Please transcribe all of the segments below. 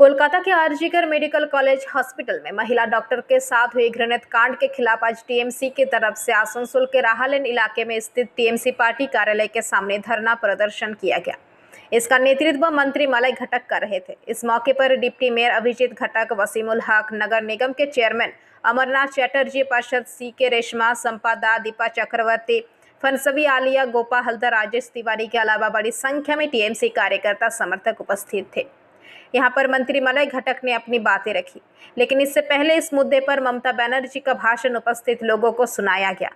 कोलकाता के RG Kar medical college hospital में महिला डॉक्टर के साथ हुई घृणित कांड के खिलाफ आज टीएमसी की तरफ से आसनसोल के राहालेन इलाके में स्थित टीएमसी पार्टी कार्यालय के सामने धरना प्रदर्शन किया गया। इसका नेतृत्व मंत्री मलय घटक कर रहे थे। इस मौके पर डिप्टी मेयर अभिजीत घटक, वसीमुल हक, नगर निगम के चेयरमैन अमरनाथ चैटर्जी, पार्षद सी.के. रेशमा, संपादा दीपा चक्रवर्ती, फनसवी आलिया, गोपा हल्दर, राजेश तिवारी के अलावा बड़ी संख्या में टीएमसी कार्यकर्ता समर्थक उपस्थित थे। यहाँ पर मंत्री मलय घटक ने अपनी बातें रखी, लेकिन इससे पहले इस मुद्दे पर ममता बनर्जी का भाषण उपस्थित लोगों को सुनाया गया।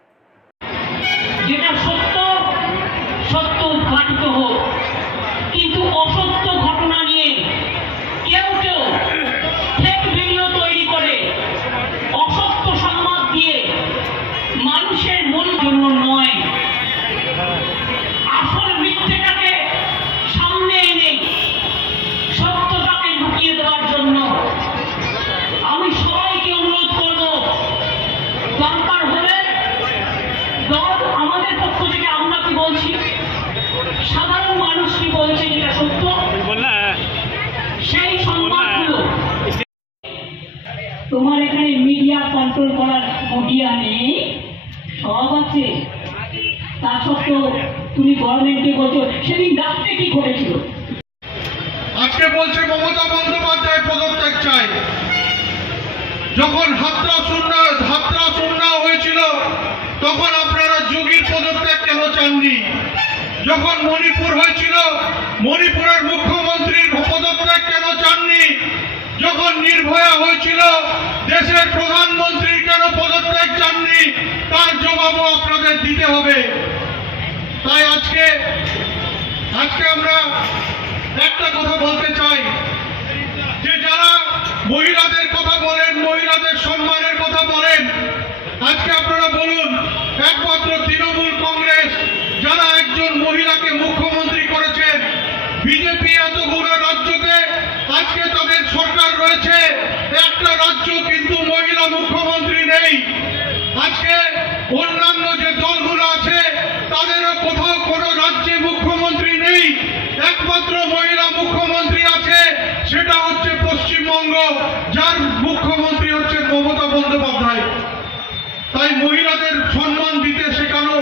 সাধারণ মানুষ কি বলছে যেটা সত্য সেই সংবাদগুলো তোমার এখানে মিডিয়া কন্ট্রোল করার মিডিয়া নেই, সব আছে। তা সত্ত্বেও তুমি গভর্নমেন্টকে বলছো সেদিন রাত্রে কি করেছিল? আজকে বলছে মমতা বন্দ্যোপাধ্যায় পদত্যাগ চাই। যখন হাতরা শূন্য হয়েছিল তখন আপনারা যোগীর পদত্যাগ কেন চাননি? যখন মণিপুর হয়েছিল মণিপুরের মুখ্যমন্ত্রীর পদত্যাগ কেন চাননি? যখন নির্ভয়া হয়েছিল দেশের প্রধানমন্ত্রীর কেন পদত্যাগ চাননি? তার জবাবও আপনাদের দিতে হবে। তাই আজকে আমরা একটা কথা বলতে চাই যে যারা মহিলাদের কথা বলেন, মহিলাদের সম্মানের কথা বলেন, আজকে আপনারা বলুন একমাত্র তৃণমূল কংগ্রেস যারা একজন মহিলাকে মুখ্যমন্ত্রী করেছেন, বিজেপি এতগুলো রাজ্যতে আজকে তাদের সরকার রয়েছে, একটা রাজ্য কিন্তু মহিলা মুখ্যমন্ত্রী নেই। আজকে অন্যান্য যে দলগুলো আছে তাদেরও কোথাও কোনো রাজ্যে মুখ্যমন্ত্রী নেই, একমাত্র মহিলা মুখ্যমন্ত্রী আছে, সেটা হচ্ছে পশ্চিমবঙ্গ, যার মুখ্যমন্ত্রী হচ্ছে মমতা বন্দ্যোপাধ্যায়। তাই মহিলাদের সম্মান দিতে শেখানো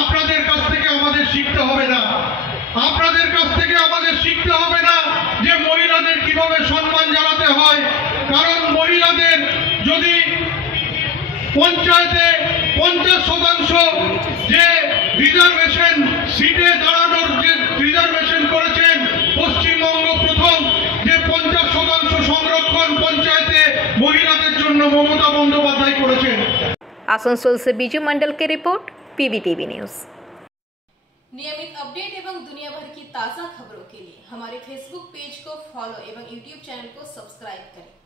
আপনাদের কাছ থেকে আমাদের শিখতে হবে না, আপনাদের কাছ থেকে আমাদের শিখতে হবে না যে মহিলাদের কিভাবে সম্মান জানাতে হয়। কারণ মহিলাদের যদি পঞ্চায়েতে 50% যে রিজার্ভেশন সিটে দাঁড়ানোর যে রিজার্ভেশন করেছেন পশ্চিমবঙ্গ প্রথম, যে 50% সংরক্ষণ পঞ্চায়েতে মহিলাদের জন্য মমতা বন্দ্যোপাধ্যায় করেছেন। आसनसोल से बीजू मंडल की रिपोर्ट, पीवीटीवी न्यूज। नियमित अपडेट एवं दुनिया भर की ताज़ा खबरों के लिए हमारे फेसबुक पेज को फॉलो एवं यूट्यूब चैनल को सब्सक्राइब करें।